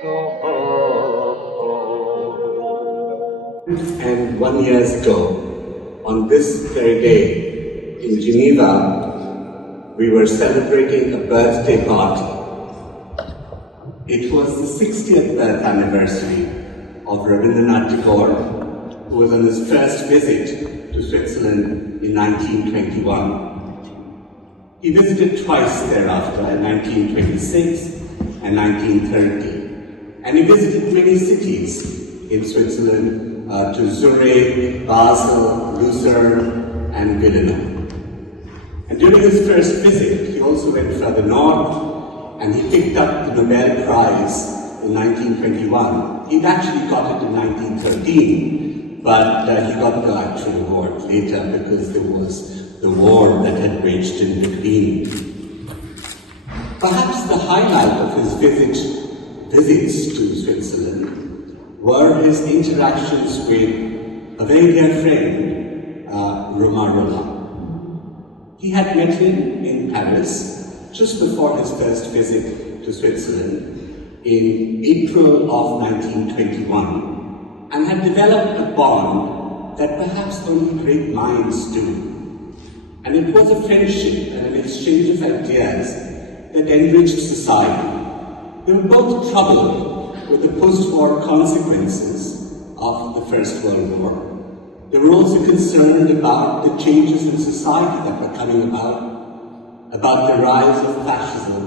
And 1 year ago, on this very day in Geneva, we were celebrating a birthday party. It was the 60th birth anniversary of Rabindranath Tagore, who was on his first visit to Switzerland in 1921. He visited twice thereafter, in 1926 and 1930. And he visited many cities in Switzerland, to Zurich, Basel, Lucerne, and Vienna. And during his first visit, he also went further north, and he picked up the Nobel Prize in 1921. He'd actually got it in 1913, but he got the actual award later because there was the war that had raged in between. Perhaps the highlight of his visits to Switzerland were his interactions with a very dear friend, Romain. He had met him in Paris just before his first visit to Switzerland in April of 1921, and had developed a bond that perhaps only great minds do. And it was a friendship and an exchange of ideas that enriched society. They were both troubled with the post-war consequences of the First World War. They were also concerned about the changes in society that were coming about the rise of fascism,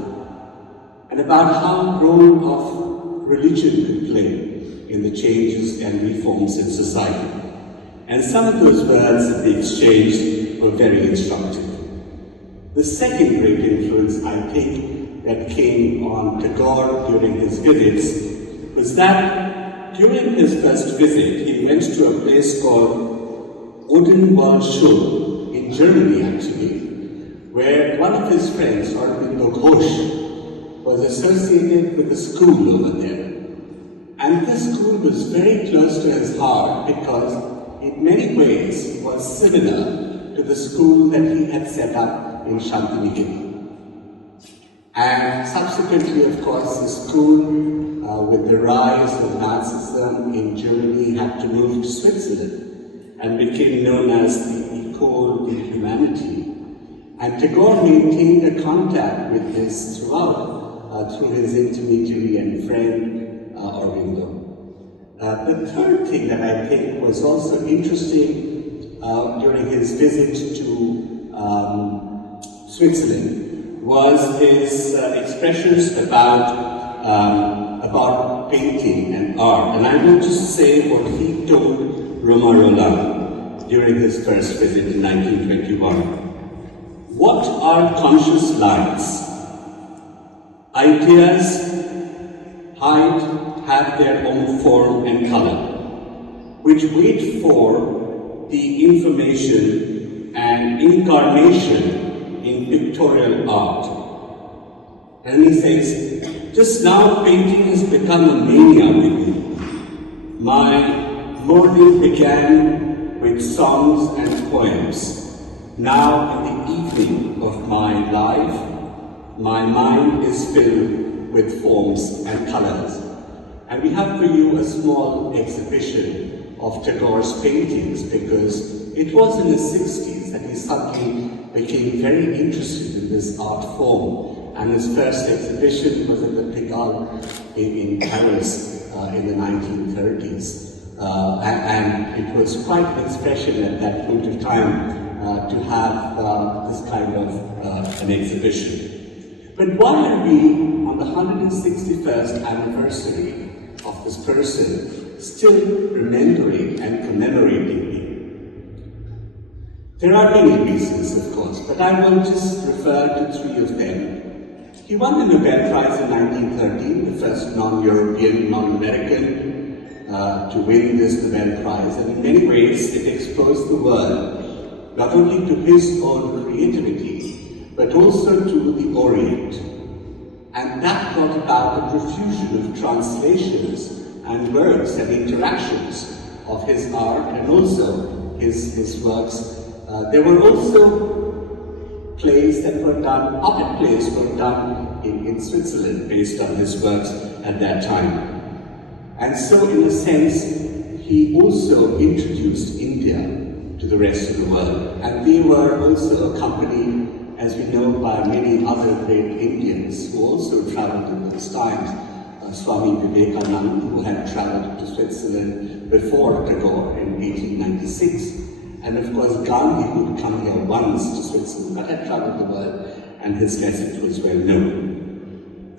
and about how the role of religion could play in the changes and reforms in society. And some of those words that they exchanged were very instructive. The second great influence, I think, that came on Tagore during his visits was that during his first visit, he went to a place called Odenwaldschule in Germany, actually, where one of his friends, Rabindra Jayanti, was associated with a school over there. And this school was very close to his heart because in many ways was similar to the school that he had set up in Shantiniketan. And subsequently, of course, the school, with the rise of Nazism in Germany, had to move to Switzerland and became known as the École de Humanity. And Tagore maintained a contact with this throughout, through his intermediary and friend, Rabindra. The third thing that I think was also interesting during his visit to Switzerland was his expressions about painting and art. And I will just say what he told Romain during his first visit in 1921. What are conscious lights? Ideas have their own form and color, which wait for the information and incarnation in pictorial art. And he says, just now painting has become a mania with me. My morning began with songs and poems. Now in the evening of my life, my mind is filled with forms and colors. And we have for you a small exhibition of Tagore's paintings because it was in the 60s that he suddenly became very interested in this art form. And his first exhibition was at the Pigalle in Paris in the 1930s. And it was quite an expression at that point of time to have this kind of an exhibition. But why are we, on the 161st anniversary of this person, still remembering and commemorating him? There are many reasons, of course, but I will just refer to three of them. He won the Nobel Prize in 1913, the first non-European, non-American to win this Nobel Prize, and in many ways it exposed the world, not only to his own creativity, but also to the Orient. And that brought about a profusion of translations and works and interactions of his art and also his works. There were also plays that were done, puppet plays were done in Switzerland based on his works, at that time. And so, in a sense, he also introduced India to the rest of the world. And they were also accompanied, as we know, by many other great Indians who also traveled in those times. Swami Vivekananda, who had traveled to Switzerland before Tagore in 1896. And of course, Gandhi, who had come here once to Switzerland, but had traveled the world, and his message was well known.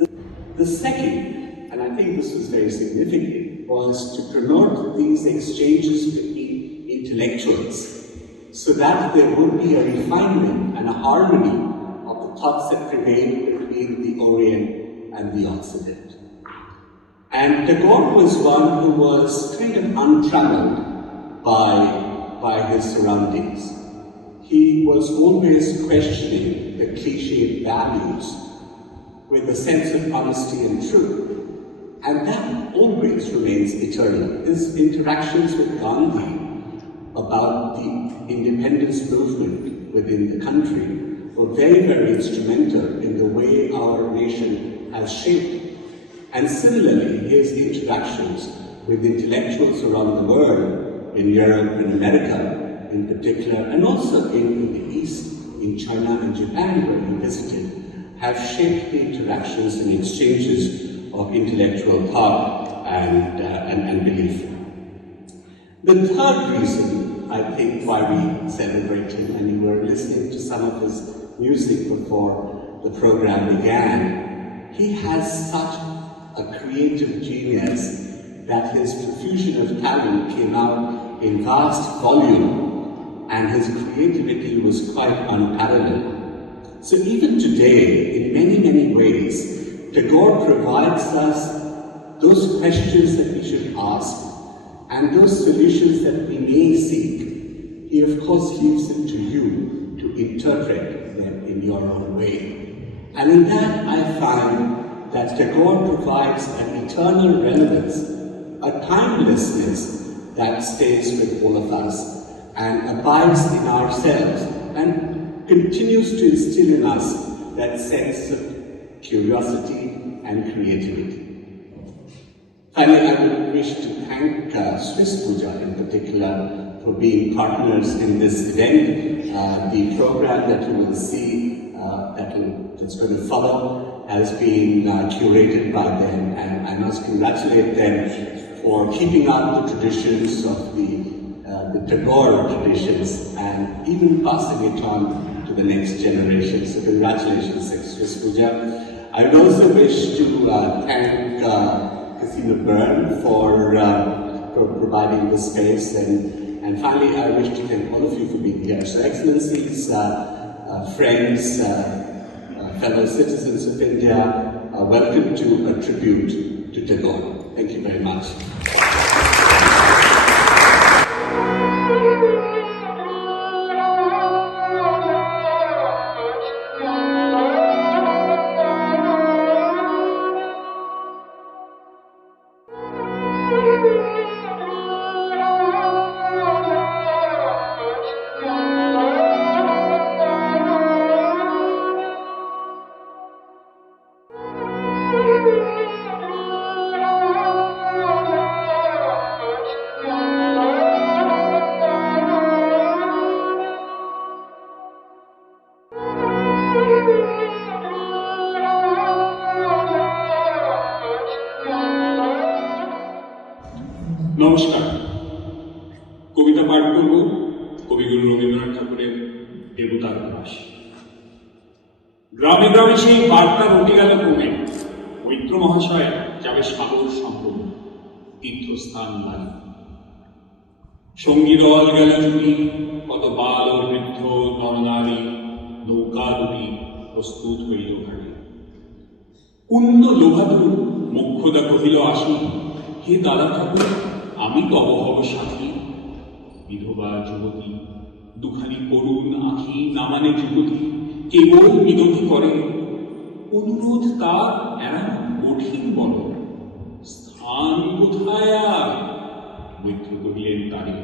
The second, and I think this was very significant, was to promote these exchanges between intellectuals so that there would be a refinement and a harmony of the thoughts that prevailed between the Orient and the Occident. And Tagore was one who was kind of untrammeled by his surroundings. He was always questioning the cliched values with a sense of honesty and truth. And that always remains eternal. His interactions with Gandhi about the independence movement within the country were very, very instrumental in the way our nation has shaped. And similarly, his interactions with intellectuals around the world, in Europe and America in particular, and also in the East, in China and Japan, where he visited, have shaped the interactions and exchanges of intellectual thought and belief. The third reason, I think, why we celebrate him, and you were listening to some of his music before the program began, he has such a creative genius that his profusion of talent came out in vast volume, and his creativity was quite unparalleled. So even today, in many, many ways, Tagore provides us those questions that we should ask and those solutions that we may seek. He, of course, leaves it to you to interpret them in your own way. And in that, I find that Tagore provides an eternal relevance, a timelessness that stays with all of us and abides in ourselves and continues to instill in us that sense of curiosity and creativity. Finally, I would wish to thank Swisspuja in particular for being partners in this event. The program that you will see that's going to follow has been curated by them, and I must congratulate them for keeping up the traditions of the Tagore traditions and even passing it on to the next generation. So congratulations, Swisspuja. I would also wish to thank Casino Bern for providing the space, and finally I wish to thank all of you for being here. So Excellencies, friends, fellow citizens of India, welcome to a tribute to Tagore. Thank you very much. নমস্কার। কবিতা পাঠ করব কবিগুরু রবীন্দ্রনাথ ঠাকুরের দেবতার উপাস। গ্রামে গ্রামে সেই বার্তা রটে গেল ক্রমে, মৈত্র মহাশয় যাবে সাগর সম্পূর্ণ তীর্থস্থান বাড়ি। সঙ্গী দল গেল জুটি, কত বাল ও বৃদ্ধ নরনারী, নৌকা দুটি প্রস্তুত হইল ঘাটে। পুণ্য লোভাতুর মোক্ষদা কহিল আসি, হে দাদা ঠাকুর আমি তব হব সাথী। বিধবা যুবতী দুখানি করুণ আঁখি নামানে যুবতী কেবল মিনতি করে, অনুরোধ তার এমন কঠিন বল, স্থান কোথায় আর? মৈত্র কহিলেন তারে,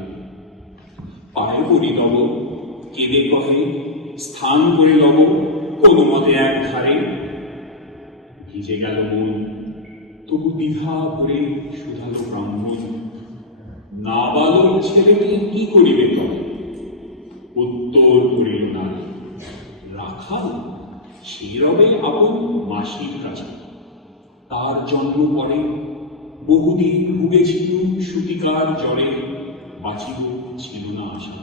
পায়ে পড়ি লব, কেঁদে কহে স্থান করে লব কোন মতে এক ধারে। ভিজে গেল মন তবু দ্বিধা ভরে শুধালো ব্রাহ্মণ, নাবালক ছেলেটি কি করিবে তবে? উত্তর করিল না, রাখাল সে রবে আপন মাসির কাছে। তার জন্ম পরে বহুদিন ভুগেছিল সুতিকার জ্বরে, বাঁচিব ছিল না আশা।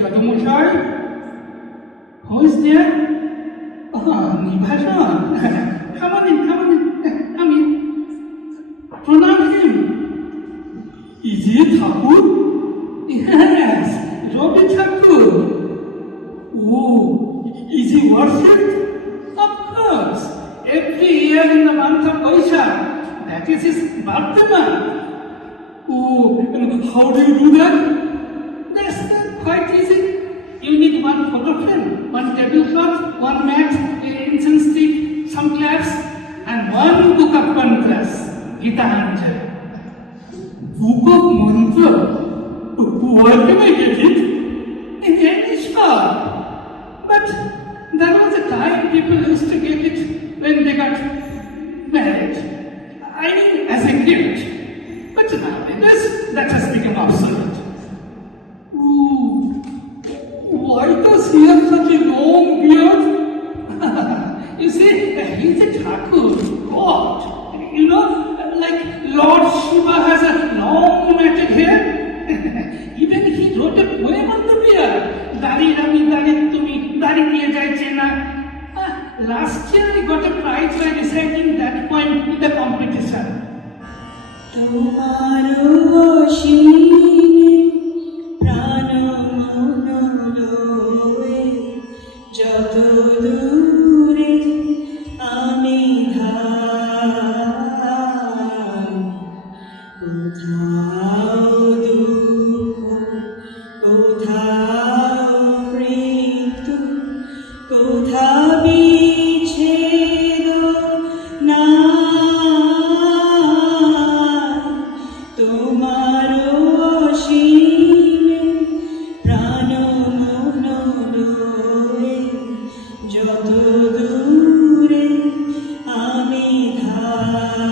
দাদামশাই, who is there? Nibhasan. Come on in. Come in. Pranam him. Is he Thakur? Yes, Rabi Thakur. Oh, is he worshipped? Of course. Every year in the month of Vaishak. That is his birthday month. Oh, and how do you do that? That's quite easy. You need one photo frame, one tablecloth, one mat, an incense stick, some cloves, and one book of mantras, Gita Anjali. Book of mantra? Where can I get it? In any shop. But there was a time people used to get it when they got married. I mean, as a gift. But nowadays, that has become obsolete. Ooh, why does he have such a long beard? You see, he's a Thakur, God. You know, like Lord Shiva has a long matted hair. Even he wrote a poem on the beard. Dari Rami Dari Tumi Dari Niye Jai Chena. Last year he got a prize by reciting that poem in the competition. তোমারো অসীমে প্রাণ মনোলয়ে যত দূরে আমি ধাই, কোথাও দুঃখ, কোথাও মৃত্যু, কোথাও বিচ্ছেদ না। তোমারো অসীমে প্রাণ মনোলয়ে যত দূরে আমি ধাই।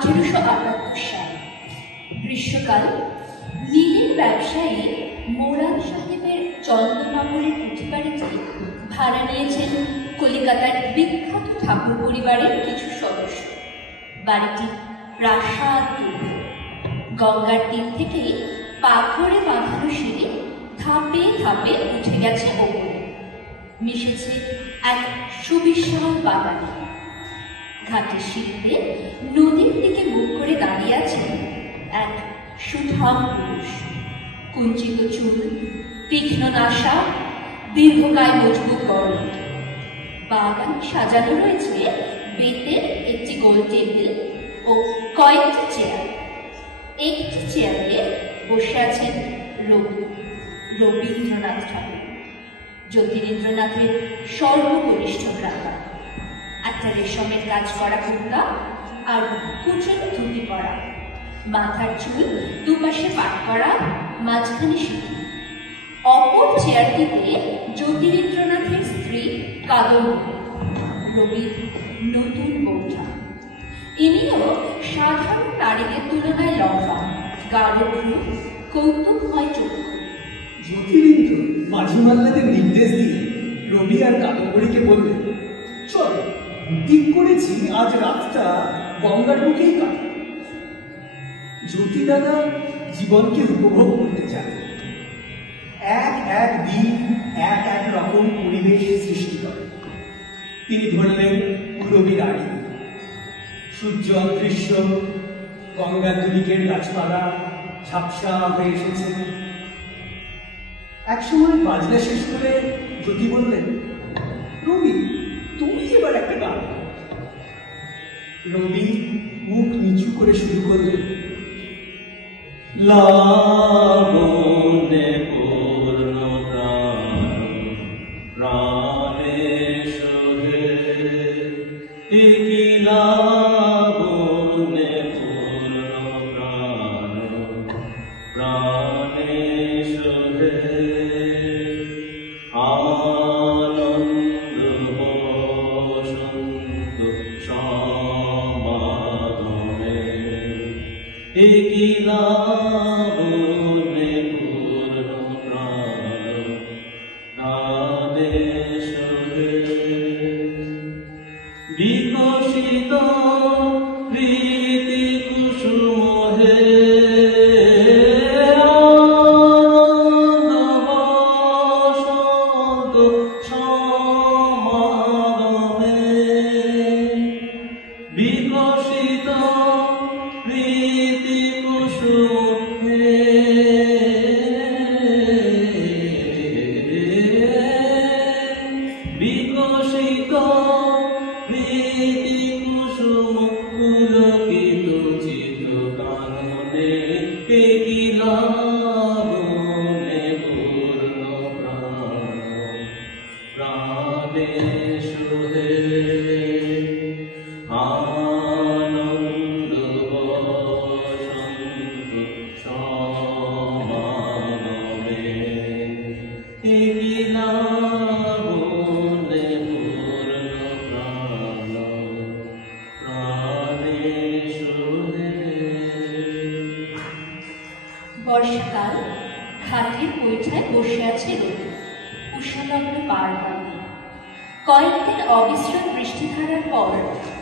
1878 সাল গ্রীষ্মকাল। নীলের ব্যবসায়ী মোরাদ সাহেবের চন্দ্রনগরের কুঠিবাড়িতে ভাড়া নিয়েছেন কলিকাতার বিখ্যাত ঠাকুর পরিবারের কিছু সদস্য। বাড়িটি প্রাসাদ দুর্গ। গঙ্গার তীর থেকে পাথরে বাঁধানো সিঁড়ি ধাপে ধাপে উঠে গেছে ওপরে, মিশেছে এক সুবিশাল বাগানে। ঘাটের সিঁড়িতে নদীর দিকে মুখ করে দাঁড়িয়ে আছেন এক সুঠাম পুরুষ। কুঞ্চিত চুল, তীক্ষ্ণ নাসা, দীর্ঘকায় মজবুত গড়ন। বাগান সাজানো রয়েছে বেতের একটি গোল টেবিল ও কয়েকটি চেয়ার। একটি চেয়ারে বসে আছেন রবীন্দ্রনাথ ঠাকুর, জ্যোতিরিন্দ্রনাথের সর্বকনিষ্ঠ ভ্রাতা। একটা রেশমের কাজ করা কুর্তা আর কুচনো ধুতি পরা, মাথার চুল দুপাশে পাট করা, মাঝখানে সিঁথি। অপর চেয়ারটিতে জ্যোতিরিন্দ্রনাথের স্ত্রী কাদম্বরী, রবির নতুন বৌঠা। ইনিও সাধারণ নারীদের তুলনায় লম্বা, গাঢ় ভ্রু, কৌতুকময় চক্ষু। জ্যোতিরিন্দ্র মাঝি মাল্লাদের নির্দেশ দিয়ে রবি আর কাদম্বরীকে বললেন, চল, ঠিক করেছি আজ রাতটা গঙ্গার বুকেই কাটাবো। জ্যোতি দাদা জীবনকে উপভোগ করতে চান। এক এক দিন এক এক রকম পরিবেশ সৃষ্টি করে। তিনি ধরলেন রবির আড়ি। সূর্য অদৃশ্য, গঙ্গার দুদিকের গাছপালা ঝাপসা হয়ে এসেছে। একসময় বাজনা শেষ করে জ্যোতি বললেন, রবি, তুমি এবার একটা গান। রবি মুখ নিচু করে শুরু করলেন, লাবণ্যে পূর্ণ প্রাণে শোভে, কি লাবণ্যে পূর্ণ প্রাণে শোভে, আনন্দ বসন্ত সমাগমে, কি লাবণ্যে পূর্ণ প্রাণে শোভে, বিকশিত প্রীতি কুসুম হে, আনন্দ বসন্ত সমাগমে, বিকশিত প্রীতি কুসুম হে, বিকশিত প্রীতি কুসুম পুলকিত চিত্ত কাননে, কি লাবণ্যে পূর্ণ প্রাণে শোভে, আনন্দ বসন্ত সমাগমে, কি লাবণ্যে পূর্ণ প্রাণে শোভে। বর্ষাকাল। ঘাটের বৈঠায় বসে আছে রবি, উষ্ণলগ্ন পার হয়নি। কয়েকদিন অবিশ্রাম বৃষ্টিধারার পর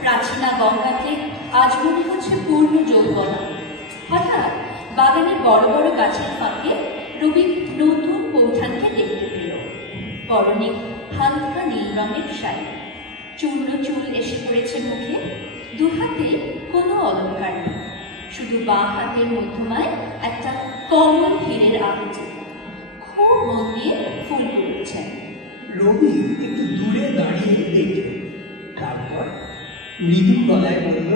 প্রাচীনা গঙ্গাকে আজ মনে হচ্ছে পূর্ণ যৌবনা। হঠাৎ বাগানের বড় বড় গাছের ফাঁকে রবি নতুন বৌঠানকে দেখতে পেল। পরনে হালকা নীল রঙের শাড়ি, চূর্ণ চুল এসে পড়েছে মুখে, দুহাতে কোনো অলঙ্কার নেই, শুধু বাঁ হাতের মধ্যমায় একটা কমল হীরের আংটি। খুব মন দিয়ে ফুল তুলেছেন। রবি একটু দূরে দাঁড়িয়ে দেখল, তারপর মৃদু গলায় বলল,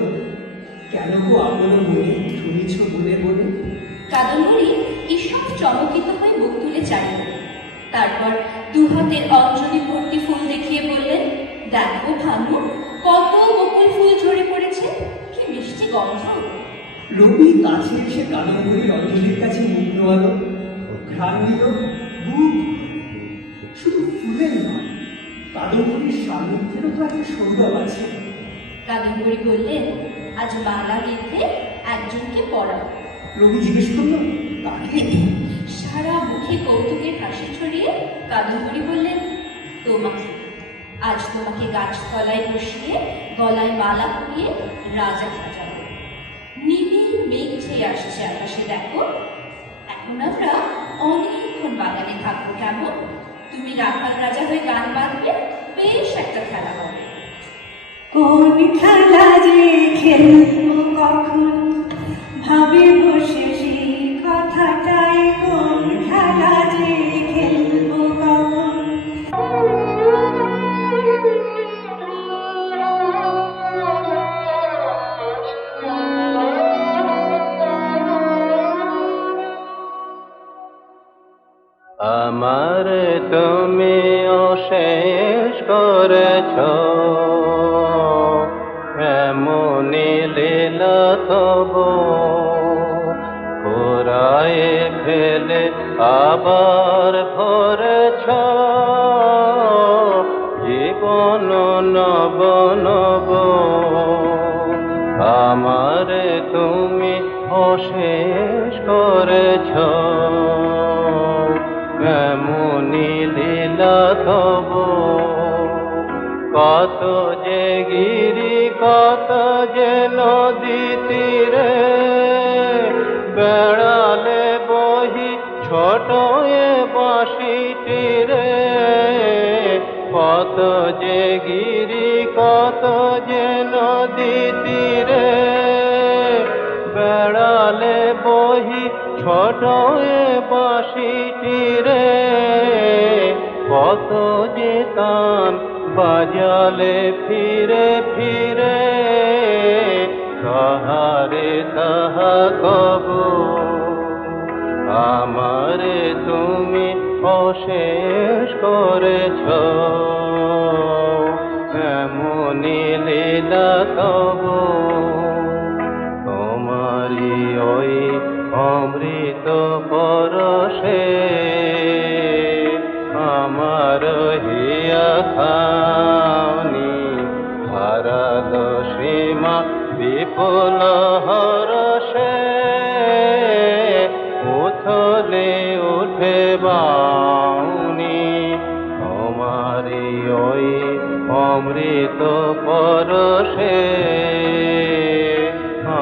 কেন গো আপন মনে শুনেছ বলে বলে। কাদম্বরী ঈষৎ চমকিত হয়ে মুখ তুলে চাইল। তারপর দুহাতের অঞ্জলি ভর্তি ফুল দেখিয়ে বললেন, দেখো ভানু, কত বকুল ফুল ঝরে পড়েছে, কি মিষ্টি গন্ধ। রবি কাছে এসে কাদম্বরীর অঞ্জলির কাছে মুখ নোয়াল, ঘ্রাণ নিল, বুক। শুধু ফুলের নয়, কাদম্বরীর সান্নিধ্যেরও তো একটা সৌরভ আছে। কাদম্বরী বললেন, আজ মালা গেঁথে একজনকে পড়াবো। রবি জিজ্ঞেস করলো, কাকে? সারা মুখে কৌতুকের হাসি ছড়িয়ে কাদম্বরী বললেন, তোমাকে। আজ তোমাকে গাছতলায় বসিয়ে গলায় মালা পরিয়ে রাজা সাজাবো। নিবিড় মেঘ ছেয়ে আসছে আকাশে, দেখো। এখন আমরা অনেকক্ষণ বাগানে থাকবো, কেমন? তুমি রাখাল রাজা হয়ে গান বাঁধবে, বেশ একটা খেলা হবে। কোন খেলা যে খেলবো কখন, ভাবে বসে সেই কথাটাই। কোন খেলা যে খেলবো কখন। আমার তুমি অশেষ করেছ, এমনি লীলা তব পুরায়ে ফেলে আবার ভরেছ জীবন নব নব। আমার তুমি অশেষ করেছ, এমনি লীলা তব। কত যে গিরি, কত যে নদী তীরে, বেড়ালে বহি ছোট এ বাঁশিটি রে। কত যে গিরি, কত যে নদী তীরে, বেড়ালে বহি ছোট এ বাঁশিটি রে। কত যে তান বাজালে ফিরে ফিরে, তাহারে তাহা কব। আমারে তুমি অশেষ করেছ, এমনি লীলা তব। তোমারি ওই অমৃত পরশে আমার হিয়া খানি, হারাল সীমা বিপুল হরষে। উথলে উঠে বাউনি, তোমারি ওই অমৃত পরশে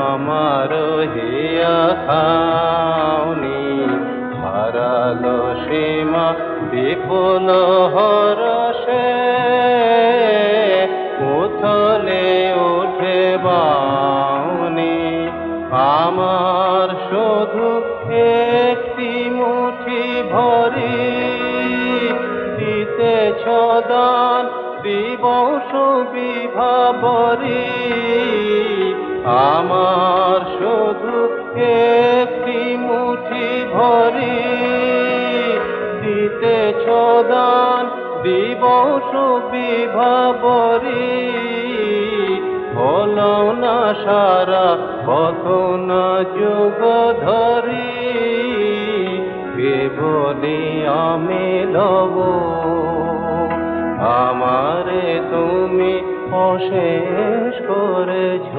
আমার হিয়া খাওনি। হারাল সীমা বিপুল হরষে, উথলে উঠে বাউনি। আমার শুধু একটি মুঠি ভরি, দিতেছ দান দিবস বিভাবরী। আমার শুধু একটি মুঠি ভরি, দিতেছ দান দিবস বিভাবরী। হলো না সারা কত না যুগ ধরি, কেবলি আমি লব। আমারে তুমি অশেষ করেছ।